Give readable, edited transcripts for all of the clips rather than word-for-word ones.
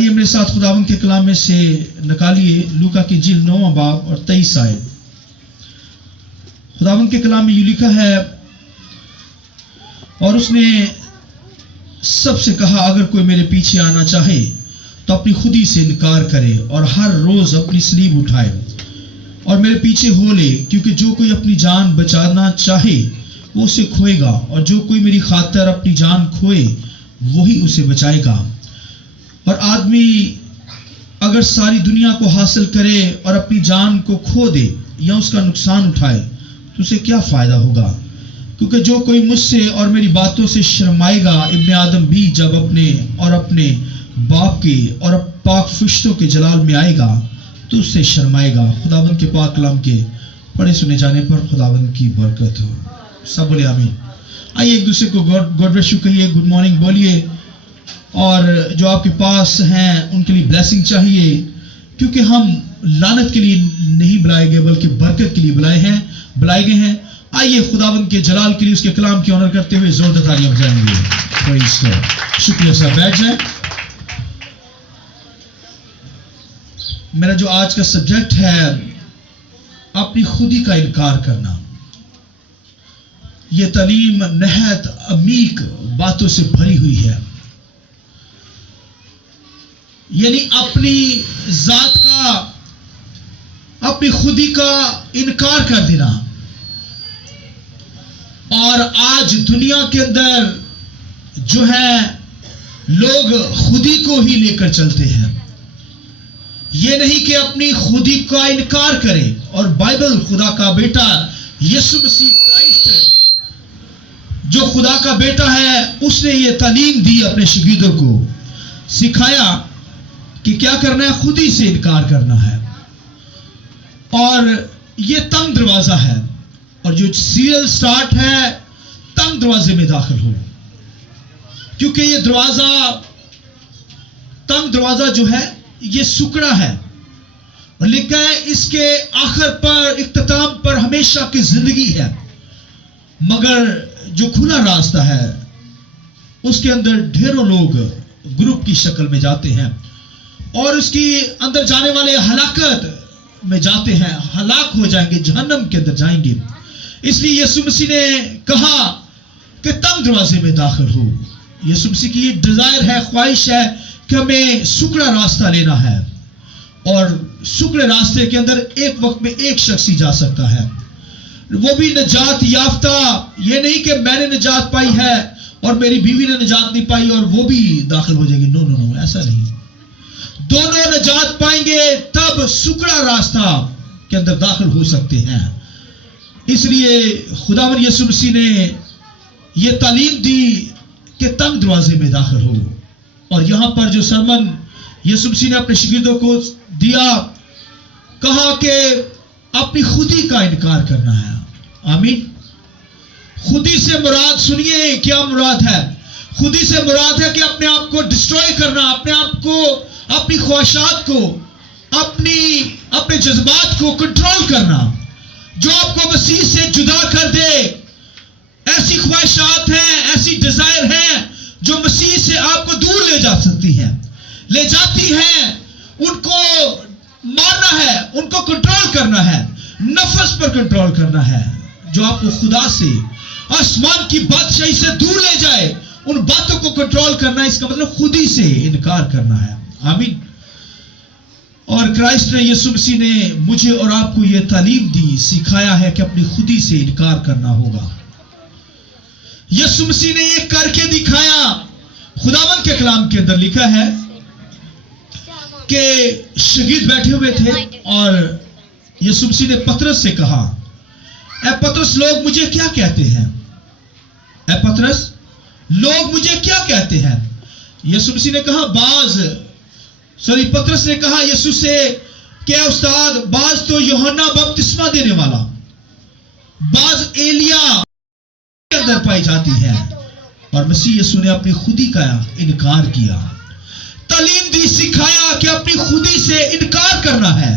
आइए मेरे साथ खुदावंद के कलाम में से निकालिए लूका की इंजील 9वां बाब और 23 आयत। खुदावंद के कलाम में यूं लिखा है, और उसने सबसे कहा, अगर कोई मेरे पीछे आना चाहे तो अपनी खुदी से इनकार करे और हर रोज अपनी सलीब उठाए और मेरे पीछे हो ले, क्योंकि जो कोई अपनी जान बचाना चाहे वो उसे खोएगा, और जो कोई मेरी खातिर अपनी जान खोए वही उसे बचाएगा। और आदमी अगर सारी दुनिया को हासिल करे और अपनी जान को खो दे या उसका नुकसान उठाए तो उसे क्या फायदा होगा? क्योंकि जो कोई मुझसे और मेरी बातों से शर्माएगा, इब्ने आदम भी जब अपने बाप के और पाक फरिश्तों के जलाल में आएगा तो उससे शर्माएगा। खुदावंद के पाक कलाम के पढ़े सुने जाने पर खुदावंद की बरकत हो। सब बोले आमीन। आइए एक दूसरे को गॉड ब्लेस यू कहिए, गुड मॉर्निंग बोलिए, और जो आपके पास हैं उनके लिए ब्लेसिंग चाहिए, क्योंकि हम लानत के लिए नहीं बुलाए गए बल्कि बरकत के लिए बुलाए गए हैं। आइए खुदावंद के जलाल के लिए उसके कलाम की ऑनर करते हुए जोरदार तालियां बजाएंगे। Praise God. शुक्रिया साहब, बैठ जाए। मेरा जो आज का सब्जेक्ट है, अपनी खुदी का इनकार करना। यह तालीम नहायत अमीक बातों से भरी हुई है, यानी अपनी जात का, अपनी खुदी का इनकार कर देना। और आज दुनिया के अंदर जो है लोग खुदी को ही लेकर चलते हैं, ये नहीं कि अपनी खुदी का इनकार करें। और बाइबल, खुदा का बेटा यीशु मसीह क्राइस्ट जो खुदा का बेटा है, उसने ये तालीम दी, अपने शागिर्दों को सिखाया कि क्या करना है, खुदी से इनकार करना है। और ये तंग दरवाजा है, और जो सीरियल स्टार्ट है, तंग दरवाजे में दाखिल हो, क्योंकि ये तंग दरवाजा जो है ये सुकड़ा है, और लिखा है इसके आखिर पर, इख्तिताम पर हमेशा की जिंदगी है। मगर जो खुला रास्ता है उसके अंदर ढेरों लोग ग्रुप की शक्ल में जाते हैं, और उसकी अंदर जाने वाले हलाकत में जाते हैं, हलाक हो जाएंगे, जहन्नम के अंदर जाएंगे। इसलिए यीशु मसीह ने कहा कि तंग दरवाजे में दाखिल हो। यीशु मसीह की डिजायर है, ख्वाहिश है कि हमें सुकड़ा रास्ता लेना है, और सुकड़े रास्ते के अंदर एक वक्त में एक शख्स ही जा सकता है, वो भी नजात याफ्ता। ये नहीं कि मैंने नजात पाई है और मेरी बीवी ने नजात नहीं पाई और वो भी दाखिल हो जाएगी। नो नो नो, ऐसा नहीं। दोनों नजात पाएंगे, तब सुकड़ा रास्ता के अंदर दाखिल हो सकते हैं। इसलिए खुदावंद यीशु मसीह ने यह तालीम दी कि तंग दरवाजे में दाखिल हो। और यहां पर जो सरमन यीशु मसीह ने अपने शागिर्दों को दिया, कहा कि अपनी खुदी का इनकार करना है। आमीन। खुदी से मुराद सुनिए, क्या मुराद है? खुदी से मुराद है कि अपने आप को डिस्ट्रॉय करना, अपने आप को, अपनी ख्वाहिशात को, अपने जज्बात को कंट्रोल करना, जो आपको मसीह से जुदा कर दे। ऐसी ख्वाहिशात हैं, ऐसी डिजायर हैं जो मसीह से आपको दूर ले जा सकती हैं, ले जाती हैं। उनको मारना है, उनको कंट्रोल करना है, नफस पर कंट्रोल करना है, जो आपको खुदा से, आसमान की बादशाही से दूर ले जाए। उन बातों को कंट्रोल करना, इसका मतलब खुदी से इनकार करना है। आमीन। और क्राइस्ट ने, यीशु मसीह ने मुझे और आपको यह तालीम दी, सिखाया है कि अपनी खुदी से इनकार करना होगा। यीशु मसीह ने यह करके दिखाया। खुदावंद के कलाम के अंदर लिखा है कि शागिर्द बैठे हुए थे और यीशु मसीह ने पतरस से कहा, ऐ पतरस, लोग मुझे क्या कहते हैं? ऐ पतरस, लोग मुझे क्या कहते हैं? यीशु मसीह ने कहा, पतरस ने कहा यीशु से, क्या उस्ताद, बाज तो यूहन्ना बपतिस्मा देने वाला, बाज एलिया के अंदर पाई जाती है। और मसीह यीशु ने अपनी खुदी का इनकार किया, तालीम दी, सिखाया कि अपनी खुदी से इनकार करना है।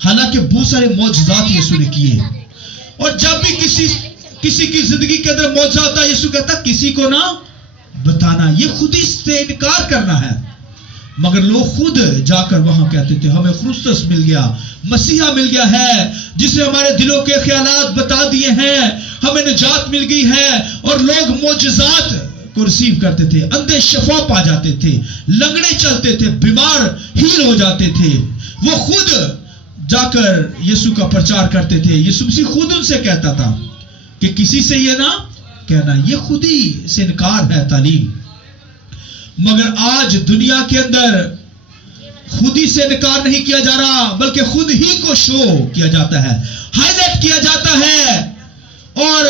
हालांकि बहुत सारे मौजज़ात यीशु ने किए, और जब भी किसी की जिंदगी के अंदर मौजज़ा आता, यीशु कहता किसी को ना बताना। ये खुदी से इनकार करना है। مگر لوگ خود جا کر وہاں کہتے تھے ہمیں خرسطس مل گیا، مسیحا مل گیا ہے جس نے ہمارے دلوں کے خیالات بتا دیے ہیں، ہمیں نجات مل گئی ہے. اور لوگ معجزات کو ریسیو کرتے تھے، اندھے شفا پا جاتے تھے، لنگڑے چلتے تھے، بیمار ہیل ہو جاتے تھے. وہ خود جا کر یسوع کا پرچار کرتے تھے. یسوع مسیح خود ان سے کہتا تھا کہ کسی سے یہ نہ کہنا، یہ خود ہی سے انکار ہے تعلیم. مگر آج دنیا کے اندر خود ہی سے انکار نہیں کیا جا رہا، بلکہ خود ہی کو شو کیا جاتا ہے، ہائی لائٹ کیا جاتا ہے، اور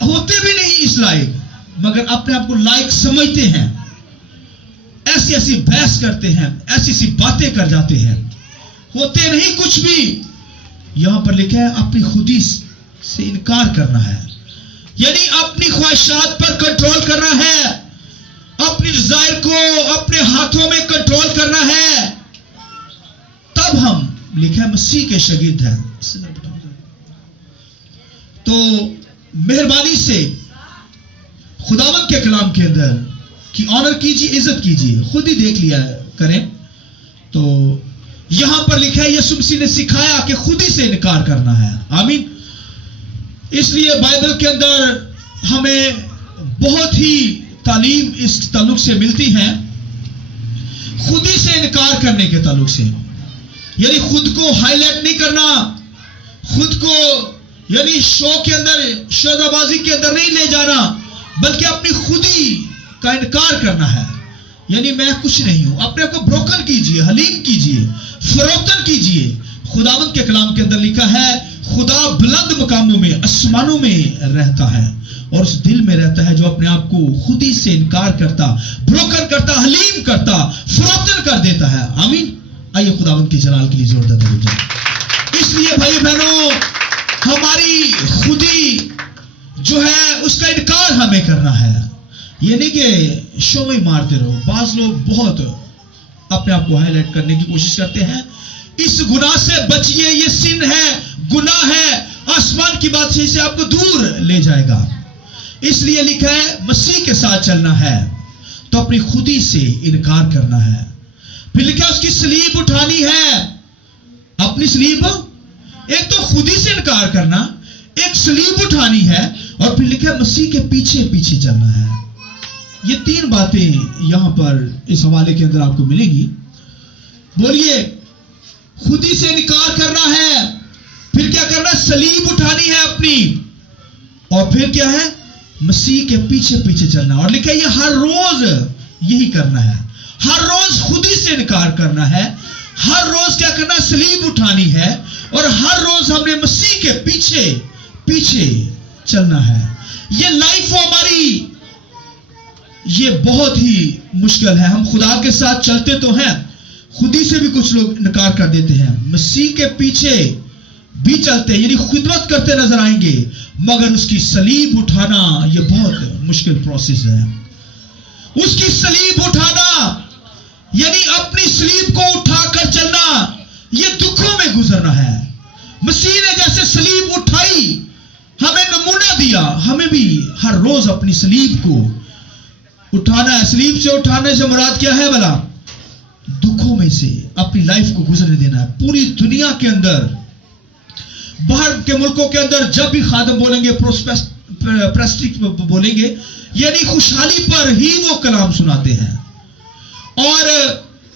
ہوتے بھی نہیں اس لائق مگر اپنے آپ کو لائق سمجھتے ہیں، ایسی ایسی بحث کرتے ہیں، ایسی ایسی باتیں کر جاتے ہیں، ہوتے نہیں کچھ بھی. یہاں پر لکھا ہے اپنی خودی سے انکار کرنا ہے، یعنی اپنی خواہشات پر کنٹرول کرنا ہے، اپنی ڈیزائر کو اپنے ہاتھوں میں کنٹرول کرنا ہے. تب ہم لکھا ہے مسیح کے شاگرد ہیں. تو مہربانی سے خداوند کے کلام کے اندر کی آنر کیجیے، عزت کیجیے، خود ہی دیکھ لیا کریں. تو یہاں پر لکھا ہے یسوع مسیح نے سکھایا کہ خود ہی سے انکار کرنا ہے. آمین. اس لیے بائبل کے اندر ہمیں بہت ہی تعلیم اس تعلق سے ملتی ہیں، خود ہی سے انکار کرنے کے تعلق سے. یعنی خود کو ہائی لائٹ نہیں کرنا، خود کو یعنی شو کے اندر، شوزہ بازی کے اندر نہیں لے جانا، بلکہ اپنی خودی کا انکار کرنا ہے. یعنی میں کچھ نہیں ہوں. اپنے کو بروکن کیجئے، حلیم کیجئے، فروختن کیجئے. خداوند کے کلام کے اندر لکھا ہے خدا بلند مقاموں میں، آسمانوں میں رہتا ہے، اور اس دل میں رہتا ہے جو اپنے آپ کو خودی سے انکار کرتا، بروکن کرتا، حلیم کرتا، فروختن کر دیتا ہے. آمین. آئیے خداوند کی جلال کے لیے زوردار تعریف جائے. اس لیے بھائی بہنوں، ہماری خودی جو ہے اس کا انکار ہمیں کرنا ہے. یہ نہیں کہ شو میں مارتے رہو. بعض لوگ بہت اپنے آپ کو ہائی لائٹ کرنے کی کوشش کرتے ہیں. اس گناہ سے بچیے، یہ سن ہے، گناہ ہے، آسمان کی بادشاہی سے آپ کو دور لے جائے گا. اس لیے لکھا ہے مسیح کے ساتھ چلنا ہے تو اپنی خودی سے انکار کرنا ہے. پھر لکھا اس کی صلیب اٹھانی ہے. اپنی صلیب، ایک تو خودی سے انکار کرنا، ایک صلیب اٹھانی ہے، اور پھر لکھا ہے مسیح کے پیچھے پیچھے چلنا ہے. یہ تین باتیں یہاں پر اس حوالے کے اندر آپ کو ملیں گی. بولیے، خودی سے انکار کرنا ہے، پھر کیا کرنا؟ صلیب اٹھانی ہے اپنی، اور پھر کیا ہے؟ مسیح کے پیچھے پیچھے چلنا. اور لکھا ہے یہ ہر روز یہی کرنا ہے. ہر روز خودی سے انکار کرنا ہے، ہر روز کیا کرنا؟ صلیب اٹھانی ہے، اور ہر روز ہم نے مسیح کے پیچھے پیچھے چلنا ہے. یہ لائف ہماری یہ بہت ہی مشکل ہے. ہم خدا کے ساتھ چلتے تو ہیں، خودی سے بھی کچھ لوگ انکار کر دیتے ہیں، مسیح کے پیچھے بھی چلتے ہیں، یعنی خدمت کرتے نظر آئیں گے، مگر اس کی صلیب اٹھانا یہ بہت مشکل پروسیس ہے. اس کی صلیب اٹھانا یعنی اپنی صلیب کو اٹھا کر چلنا، یہ دکھوں میں گزرنا ہے. مسیح نے جیسے صلیب اٹھائی، ہمیں نمونہ دیا، ہمیں بھی ہر روز اپنی صلیب کو اٹھانا ہے. صلیب سے اٹھانے سے مراد کیا ہے بھلا؟ دکھوں میں سے اپنی لائف کو گزرنے دینا ہے. پوری دنیا کے اندر، باہر کے ملکوں کے اندر جب بھی خادم بولیں گے، پرسٹک بولیں گے، یعنی خوشحالی پر ہی وہ کلام سناتے ہیں، اور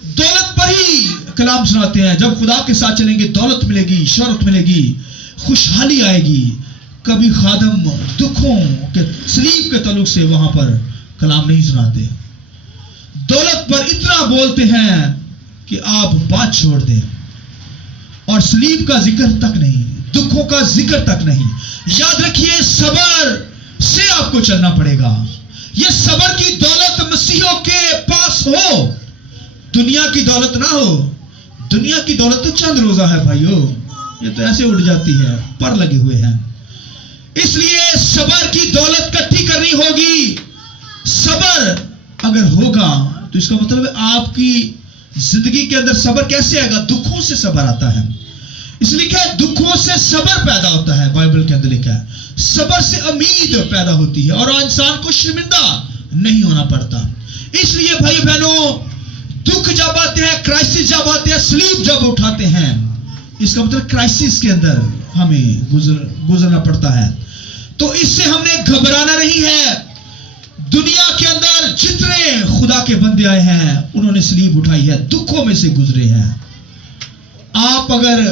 دولت پر ہی کلام سناتے ہیں. جب خدا کے ساتھ چلیں گے دولت ملے گی، شہرت ملے گی، خوشحالی آئے گی. کبھی خادم دکھوں کے صلیب کے تعلق سے وہاں پر کلام نہیں سناتے. دولت پر اتنا بولتے ہیں کہ آپ بات چھوڑ دیں، اور صلیب کا ذکر تک نہیں، دکھوں کا ذکر تک نہیں. یاد رکھیے صبر سے آپ کو چلنا پڑے گا. یہ صبر کی دولت مسیحوں کے پاس ہو، دنیا کی دولت نہ ہو. دنیا کی دولت تو چند روزہ ہے بھائیو، یہ تو ایسے اڑ جاتی ہے، پر لگے ہوئے ہیں. اس لیے صبر کی دولت کٹھی کرنی ہوگی. صبر اگر ہوگا تو اس کا مطلب ہے آپ کی زندگی کے اندر صبر کیسے آئے گا؟ دکھوں سے صبر آتا ہے. اس لیے کیا ہے؟ دکھوں سے صبر پیدا ہوتا ہے. بائبل کے اندر لکھا ہے صبر سے امید پیدا ہوتی ہے، اور انسان کو شرمندہ نہیں ہونا پڑتا. اس لیے بھائی بہنوں، जब आते हैं, क्राइसिस जब आते हैं, स्लीप जब उठाते हैं, इसका मतलब क्राइसिस के अंदर हमें गुजरना पड़ता है। तो इससे हमने घबराना नहीं है। दुनिया के अंदर जितने खुदा के बंदे आए हैं उन्होंने स्लीप उठाई है, दुखों में से गुजरे हैं। आप अगर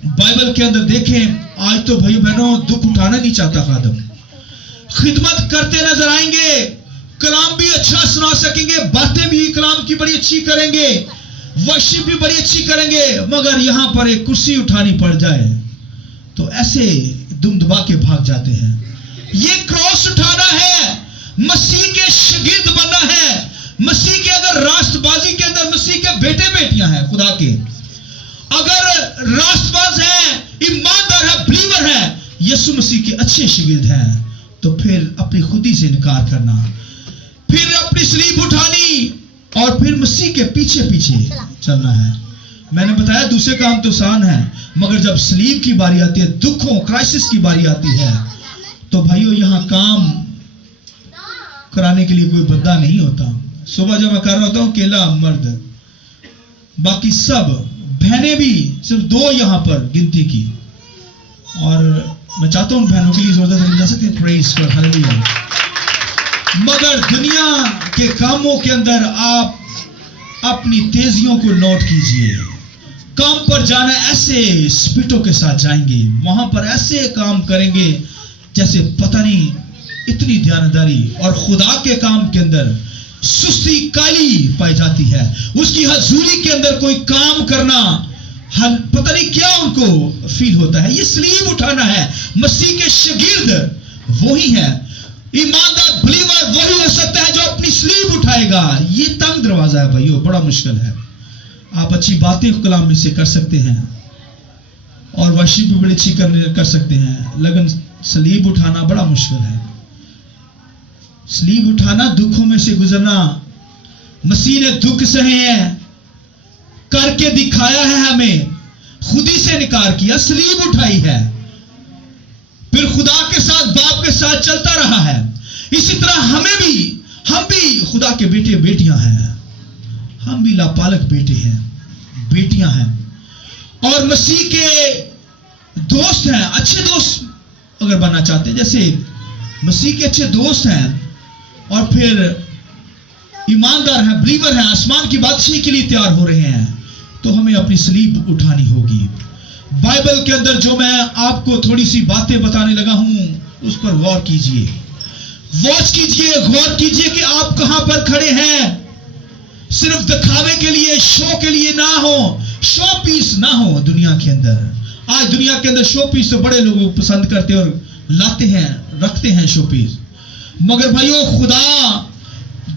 बाइबल के अंदर देखें, आज तो भाई बहनों दुख उठाना नहीं चाहता खादम, खिदमत करते नजर आएंगे, कलाम भी अच्छा सुना सकेंगे, बातें भी कलाम की बड़ी अच्छी करेंगे, वर्शिप भी बड़ी अच्छी करेंगे, मगर यहां पर एक कुर्सी उठानी पड़ जाए तो ऐसे दुम दबा के भाग जाते हैं। ये क्रॉस उठाना है, मसीह के शागिर्द बनना है। मसीह के अगर रास्तबाजी के अंदर मसीह के बेटे बेटियां हैं खुदा के, अगर रास्तबाज है, ईमानदार है, बिलीवर है, यीशु मसीह के अच्छे शागिर्द हैं, तो फिर अपनी खुदी से इनकार करना, फिर अपनी स्लीब उठानी और फिर मसीह के पीछे पीछे चलना है। मैंने बताया दूसरे काम तो आसान है, मगर जब स्लीब की बारी आती है, दुखों क्राइसिस की बारी आती है, तो भाइयों यहां काम कराने के लिए कोई बंदा नहीं होता। सुबह जब मैं कर रहा होता हूं अकेला मर्द, बाकी सब बहनें भी सिर्फ 2 यहां पर गिनती की, और मैं चाहता हूं उन बहनों के लिए जोरदार समझ जा सकते हैं, प्रेज फॉर हालेलुया। मगर दुनिया के कामों के अंदर आप अपनी तेजियों को नोट कीजिए। काम पर जाना ऐसे स्पिरिटों के साथ जाएंगे, वहां पर ऐसे काम करेंगे जैसे पता नहीं इतनी ध्यानदारी, और खुदा के काम के अंदर सुस्ती काली पाई जाती है। उसकी हजूरी के अंदर कोई काम करना पता नहीं क्या उनको फील होता है। ये स्लीब उठाना है। मसीह के शागिर्द वही है, ईमानदार बिलीवर वही हो सकता है जो अपनी स्लीब उठाएगा। ये तंग दरवाजा है भाइयों, बड़ा मुश्किल है। आप अच्छी बातें कलाम में से कर सकते हैं और वर्शिप भी बड़ी अच्छी कर सकते हैं, लेकिन स्लीब उठाना बड़ा मुश्किल है। स्लीब उठाना, दुखों में से गुजरना। मसीह ने दुख सहे हैं, करके दिखाया है हमें, खुदी से इनकार किया, स्लीब उठाई है, फिर खुदा के साथ बाप के साथ चलता रहा है। इसी तरह हम भी खुदा के बेटे बेटियां हैं, हम भी लापालक बेटे हैं, बेटियां हैं, और मसीह के दोस्त हैं। अच्छे दोस्त अगर बनना चाहते हैं, जैसे मसीह के अच्छे दोस्त हैं और फिर ईमानदार हैं, बिलीवर हैं, आसमान की बादशाही के लिए तैयार हो रहे हैं, तो हमें अपनी स्लीब उठानी होगी। बाइबल के अंदर जो मैं आपको थोड़ी सी बातें बताने लगा हूं, उस पर गौर कीजिए, वॉच कीजिए, गौर कीजिए कि आप कहां पर खड़े हैं। सिर्फ दिखावे के लिए, शो के लिए ना हो, शो पीस ना हो दुनिया के अंदर। आज दुनिया के अंदर शो पीस तो बड़े लोग पसंद करते और लाते हैं, रखते हैं शो पीस, मगर भाइयों खुदा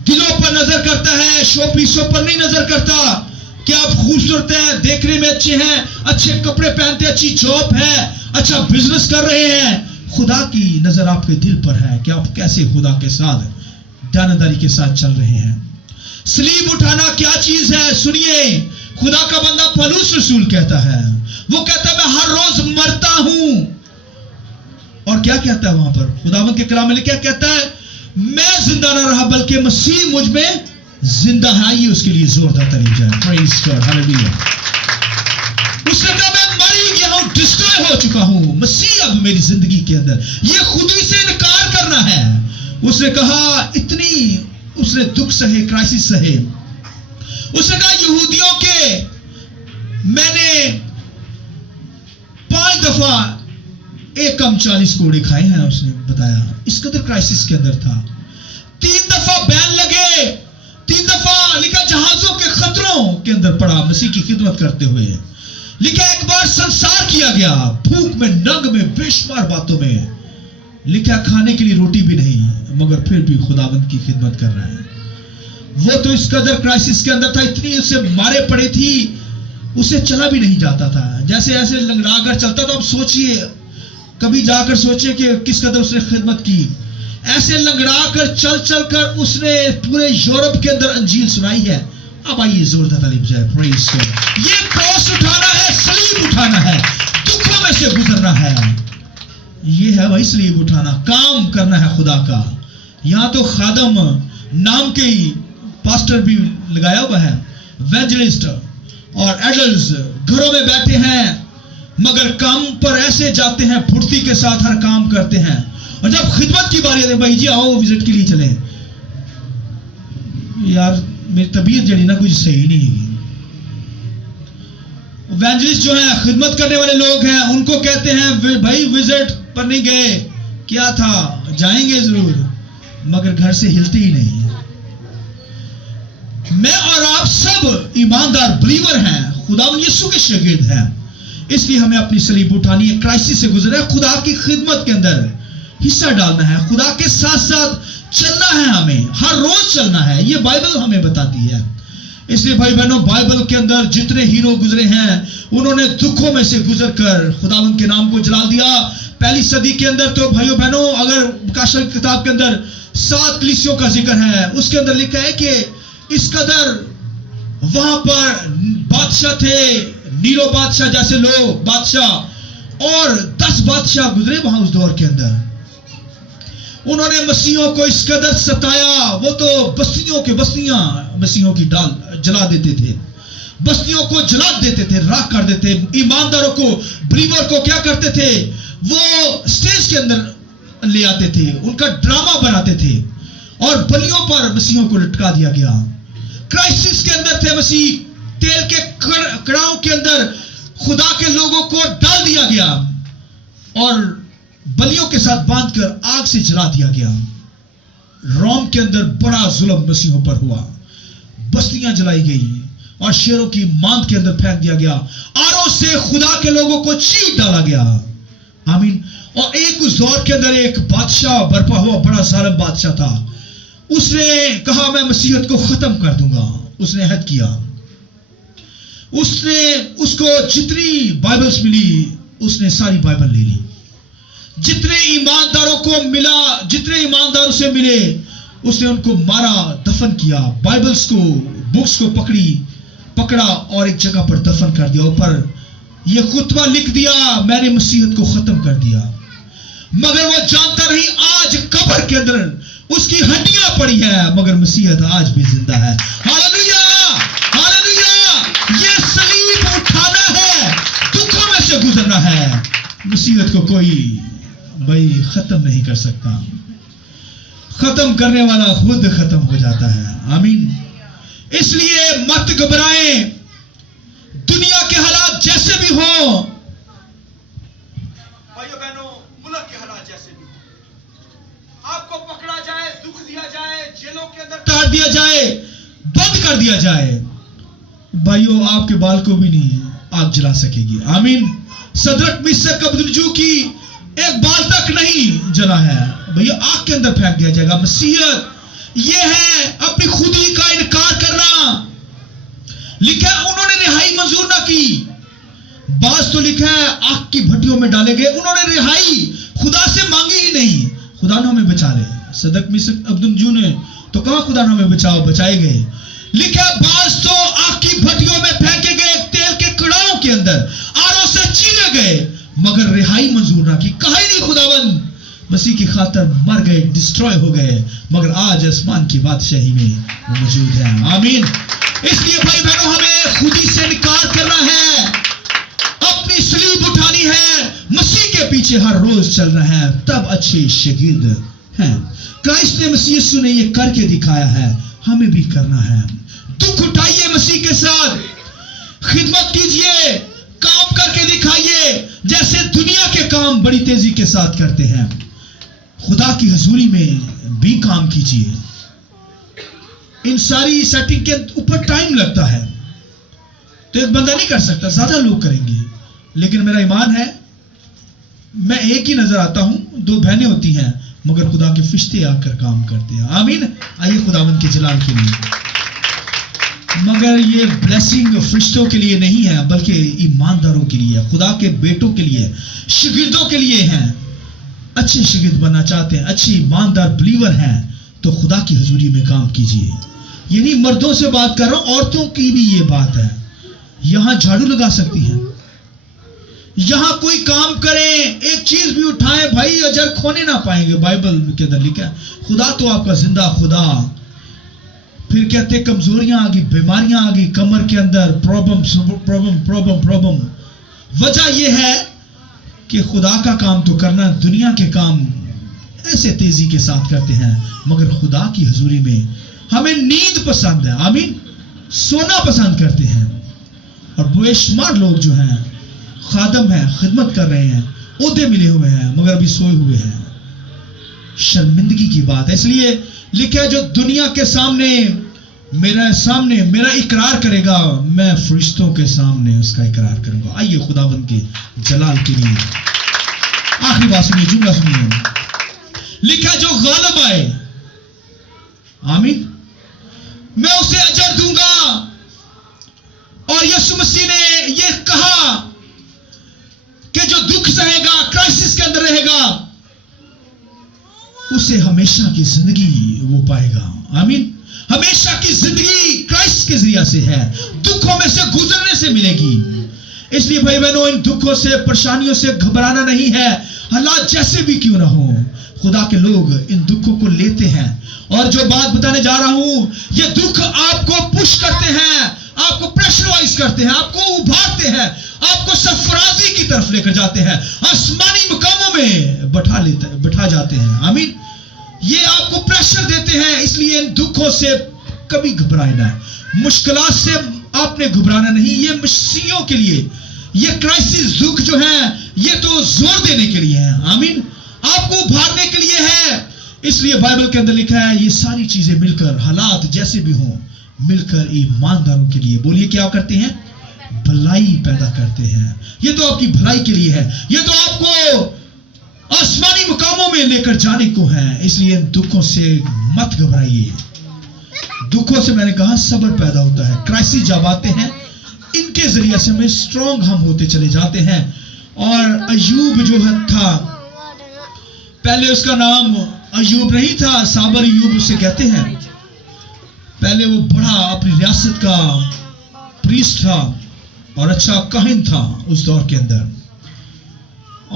दिलों पर नजर करता है, शो पीसों पर नहीं नजर करता। कि आप खूबसूरत हैं, देखने में अच्छे हैं, अच्छे कपड़े पहनते, अच्छी जॉब है, अच्छा बिजनेस कर रहे हैं, खुदा की नजर आपके दिल पर है कि आप कैसे खुदा के साथ ध्यानदारी के साथ चल रहे हैं। स्लीब उठाना क्या चीज है सुनिए। खुदा का बंदा पौलुस रसूल कहता है, वो कहता है मैं हर रोज मरता हूं, और क्या कहता है वहां पर खुदावंद के कलाम में, क्या कहता है, मैं जिंदा ना रहा बल्कि मसीह मुझ में जिंदा है। ये उसके लिए जोरदार तारीफ जाए, प्रेज गॉड, हालेलुया। उसने कहा मैं मर ही गया हूं, डिस्ट्रॉय हो चुका हूं, मसीह अब मेरी जिंदगी के अंदर। ये खुदी से इनकार करना है। उसने कहा इतनी उसने दुख सहे, क्राइसिस सहे। उसने कहा यहूदियों के मैंने 5 दफा एक कम 40 कोड़े खाए हैं, उसने बताया। इस कदर क्राइसिस के अंदर था। 3 दफा बैन लगे, 3 दफा लिखा जहाजों के खतरों के अंदर पड़ा मसीह की खिदमत करते हुए। लिखा एक बार संसार किया गया, भूख में, नंग में, बेशुमार बातों में। लिखा खाने के लिए रोटी भी नहीं, मगर फिर भी खुदावंद की खिदमत कर रहा है। वो तो इस कदर क्राइसिस के अंदर था, इतनी उसे मारे पड़े थी, उसे चला भी नहीं जाता था। जैसे ऐसे लंगड़ाकर चलता था। अब सोचिए, कभी जाकर सोचिए कि किस कदर उसने खिदमत की। ऐसे लंगड़ा कर चल चल कर उसने पूरे यूरोप के अंदर अंजील सुनाई है। अब आइए जोरदार तालीम जाए, प्रेज गॉड। ये क्रॉस उठाना है, सलीब उठाना है, दुखों में से गुजरना है। ये है वही सलीब उठाना, काम करना है खुदा का। यहां तो खादम नाम के ही पास्टर भी लगाया हुआ है, इवेंजलिस्ट और एडल्ट्स घरों में बैठे हैं, मगर काम पर ऐसे जाते हैं, फुर्ती के साथ हर काम करते हैं, और जब खिदमत की बारी आती है, भाई जी आओ विजिट के लिए चलें, यार मेरी तबीयत जड़ी ना कुछ सही नहीं है। इवेंजलिस्ट जो है, खिदमत करने वाले लोग हैं, उनको कहते हैं भाई विजिट पर नहीं गए, क्या था, जाएंगे जरूर, मगर घर से हिलते ही नहीं है। मैं और आप सब ईमानदार बिलीवर हैं, खुदावंद यीशु के शागिर्द हैं, इसलिए हमें अपनी सलीब उठानी है, क्राइसिस से गुजरना है, खुदा की खिदमत के अंदर हिस्सा डालना है, खुदा के साथ साथ चलना है, हमें हर रोज चलना है, ये बाइबल हमें बताती है। इसलिए भाई बहनों, बाइबल के अंदर जितने हीरो गुजरे हैं, उन्होंने दुखों में से गुजर कर खुदावंद के नाम को जलाल दिया। पहली सदी के अंदर तो भाइयों बहनों, अगर प्रकाशन की किताब के अंदर 7 कलीसियों का जिक्र है, उसके अंदर लिखा है कि इस कदर वहां पर बादशाह थे, नीरो बादशाह जैसे लोग बादशाह, और 10 बादशाह गुजरे वहां उस दौर के अंदर। उन्होंने मसीहों को इस कदर सताया, वो तो बस्तियां मसीहों की डाल जला देते थे, बस्तियों को जला देते थे, राख कर देते। ईमानदारों को, बिलीवर को क्या करते थे, वो स्टेज के अंदर ले आते थे, उनका ड्रामा बनाते थे, और बलियों पर मसीहों को लटका दिया गया। क्राइसिस के अंदर थे मसीह, तेल के कड़ाहों के अंदर खुदा के लोगों को डाल दिया गया, और बलियों के साथ बांधकर आग से जला दिया गया। रोम के अंदर बड़ा जुल्म मसीहों पर हुआ, बस्तियां जलाई गई, और शेरों की मांद के अंदर फेंक दिया गया, आरों से खुदा के लोगों को चीर डाला गया। आमीन। और एक उस दौर के अंदर एक बादशाह बर्पा हुआ, बड़ा जालिम बादशाह था, उसने कहा मैं मसीहत को खत्म कर दूंगा, उसने हद किया, उसने उसको जितनी बाइबल्स मिली उसने सारी बाइबल ले ली, जितने ईमानदारों को मिला, जितने ईमानदारों से मिले उसने उनको मारा, दफन किया, बाइबल्स को, बुक्स को पकड़ा और एक जगह पर दफन कर दिया, ऊपर यह खुतबा लिख दिया, मैंने मसीहत को खत्म कर दिया। मगर वो जानता नहीं आज कब्र के अंदर उसकी हड्डियां पड़ी है, मगर मसीहत आज भी जिंदा है। Hallelujah, hallelujah. ये सलीब उठाना है, दुखों में से गुजरना है, मसीहत को कोई भाई खत्म नहीं कर सकता, खत्म करने वाला खुद खत्म हो जाता है। आमीन। इसलिए मत घबराएं, दुनिया के हालात जैसे भी हो, भाइयों बहनों, मुल्क के हालात जैसे भी हो, आपको पकड़ा जाए, दुख दिया जाए, जेलों के अंदर काट दिया जाए, बंद कर दिया जाए, भाइयों आपके बाल को भी नहीं आग जला सकेगी। आमीन। सदरक मिशक अबदुलजू की एक बाल तक नहीं जला है, भैया आग के अंदर फेंक दिया जाएगा। मसीहत ये है अपनी खुदी का इनकार करना। लिखा है उन्होंने रिहाई मंजूर ना की, बास तो लिखा है आग की भट्टियों में डाले गए, उन्होंने रिहाई खुदा से मांगी ही नहीं, खुदा ने हमें बचा ले। सदक मिशक अब्दुलजू ने तो कहा खुदा ने हमें बचाओ, बचाए गए। लिखा है बास तो आग की भट्टियों में फेंके गए, तेल के कड़ाहों के अंदर आरों से चीरे गए, मगर रिहाई मंजूर ना की। कहा ही नहीं खुदावन मसीह की खातर मर गए, डिस्ट्रॉय हो गए, मगर आज आसमान की बादशाही में वो मौजूद है। आमीन। इसलिए भाई बहनों, हमें खुदी से इनकार करना है, अपनी सलीब उठानी है, मसीह के पीछे हर रोज चलना है, तब अच्छे शागिर्द हैं। क्राइस्ट ने, मसीह यीशु ने ये करके दिखाया है, हमें भी करना है। दुख उठाइए, मसीह के साथ खिदमत कीजिए, काम करके दिखाइए, जैसे दुनिया के काम बड़ी तेजी के साथ करते हैं। खुदा की हजूरी में भी काम कीजिए। इन सारी सेटिंग के ऊपर टाइम लगता है, तो एक बंदा नहीं कर सकता, ज्यादा लोग करेंगे, लेकिन मेरा ईमान है, मैं एक ही नजर आता हूं, 2 बहनें होती हैं, मगर खुदा के फिश्ते आकर काम करते हैं। आमीन। आइए खुदावंद के जलाल के लिए, मगर ये ब्लेसिंग फरिश्तों के लिए नहीं है, बल्कि ईमानदारों के लिए, खुदा के बेटों के लिए, शागिर्दों के लिए हैं। अच्छे शागिर्द बनना चाहते हैं, अच्छे ईमानदार बिलीवर हैं, तो खुदा की हजूरी में काम कीजिए। ये नहीं मर्दों से बात कर रहा हूं, औरतों की भी ये बात है। यहां झाड़ू लगा सकती हैं, यहां कोई काम करें, एक चीज भी उठाएं, भाई अजर खोने ना पाएंगे। बाइबल के अंदर लिखा है खुदा तो आपका जिंदा खुदा پھر کہتے کمزوریاں آ گئی, بیماریاں آ گئی, کمر کے اندر پرابلم. وجہ یہ ہے کہ خدا کا کام تو کرنا, دنیا کے کام ایسے تیزی کے ساتھ کرتے ہیں, مگر خدا کی حضوری میں ہمیں نیند پسند ہے. آمین. سونا پسند کرتے ہیں. اور بے شمار لوگ جو ہیں خادم ہیں, خدمت کر رہے ہیں, عہدے ملے ہوئے ہیں, مگر ابھی سوئے ہوئے ہیں. شرمندگی کی بات ہے. اس لیے لکھا ہے جو دنیا کے سامنے میرا اقرار کرے گا, میں فرشتوں کے سامنے اس کا اقرار کروں گا. آئیے خداوند کے جلال کے لیے آخری بات سنیے, جملہ سنیے. لکھا جو غالب آئے, آمین, میں اسے اجر دوں گا. اور یسوع مسیح نے یہ کہا کہ جو دکھ سہے گا, کرائسس کے اندر رہے گا, اسے ہمیشہ کی زندگی وہ پائے گا. آمین. ہمیشہ کی زندگی کرائسٹ کے ذریعہ سے ہے, دکھوں میں سے گزرنے سے ملے گی. اس لیے بھائی بہنوں, ان دکھوں سے, پریشانیوں سے گھبرانا نہیں ہے. حالات جیسے بھی کیوں نہ ہو, خدا کے لوگ ان دکھوں کو لیتے ہیں. اور جو بات بتانے جا رہا ہوں, یہ دکھ آپ کو پش کرتے ہیں, آپ کو پریشرائز کرتے ہیں, آپ کو ابھارتے ہیں, آپ کو سرفرازی کی طرف لے کر جاتے ہیں, آسمانی مقاموں میں بٹھا جاتے ہیں. آمین. یہ آپ کو پریشر دیتے ہیں. اس لیے ان دکھوں سے کبھی گھبرائے نہ, مشکلات سے آپ نے گھبرانا نہیں. یہ مسیحیوں کے لیے, یہ کرائسس دکھ جو ہے, یہ تو زور دینے کے لیے ہے. آمین. آپ کو ابھارنے کے لیے ہے. اس لیے بائبل کے اندر لکھا ہے یہ ساری چیزیں مل کر, حالات جیسے بھی ہوں, مل کر ایمانداروں کے لیے, بولیے کیا کرتے ہیں, بھلائی پیدا کرتے ہیں. یہ تو آپ کی بھلائی کے لیے ہے, یہ تو آپ کو آسمانی مقاموں میں لے کر جانے کو ہے. اس لیے ان دکھوں سے مت گھبرائیے. دکھوں سے میں نے کہا صبر پیدا ہوتا ہے. کرائسس جب آتے ہیں, ان کے ذریعے سے ہمیں اسٹرانگ ہم ہوتے چلے جاتے ہیں. اور ایوب جو تھا, پہلے اس کا نام ایوب نہیں تھا, صابر ایوب اسے کہتے ہیں. پہلے وہ بڑا اپنی ریاست کا پریسٹ تھا اور اچھا کاہن تھا اس دور کے اندر,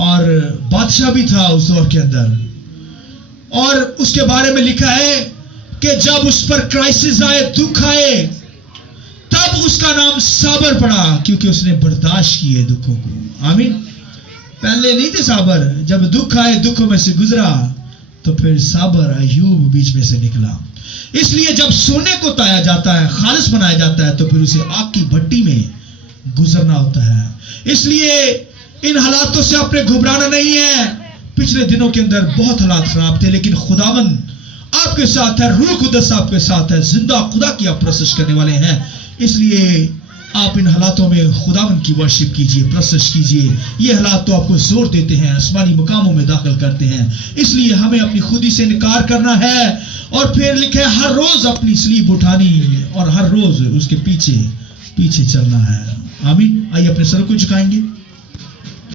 اور بادشاہ بھی تھا اس دور کے اندر. اور اس کے بارے میں لکھا ہے کہ جب اس پر کرائسس آئے, دکھ آئے, تب اس کا نام صابر پڑا, کیونکہ اس نے برداشت کیے دکھوں کو. آمین. پہلے نہیں تھے صابر, جب دکھ آئے, دکھوں میں سے گزرا, تو پھر صابر ایوب بیچ میں سے نکلا. اس لیے جب سونے کو تایا جاتا ہے, خالص بنایا جاتا ہے, تو پھر اسے آگ کی بھٹی میں گزرنا ہوتا ہے. اس لیے ان حالاتوں سے آپ نے گھبرانا نہیں ہے. پچھلے دنوں کے اندر بہت حالات خراب تھے, لیکن خداوند آپ کے ساتھ ہے, روح القدس آپ کے ساتھ ہے, زندہ خدا کی آپ پرستش کرنے والے ہیں. اس لیے آپ ان حالاتوں میں خداوند کی ورشپ کیجئے, پرستش کیجئے. یہ حالات تو آپ کو زور دیتے ہیں, آسمانی مقاموں میں داخل کرتے ہیں. اس لیے ہمیں اپنی خودی سے انکار کرنا ہے, اور پھر لکھے ہر روز اپنی صلیب اٹھانی, اور ہر روز اس کے پیچھے چلنا ہے. آمین. آئیے اپنے سر کو جھکائیں گے.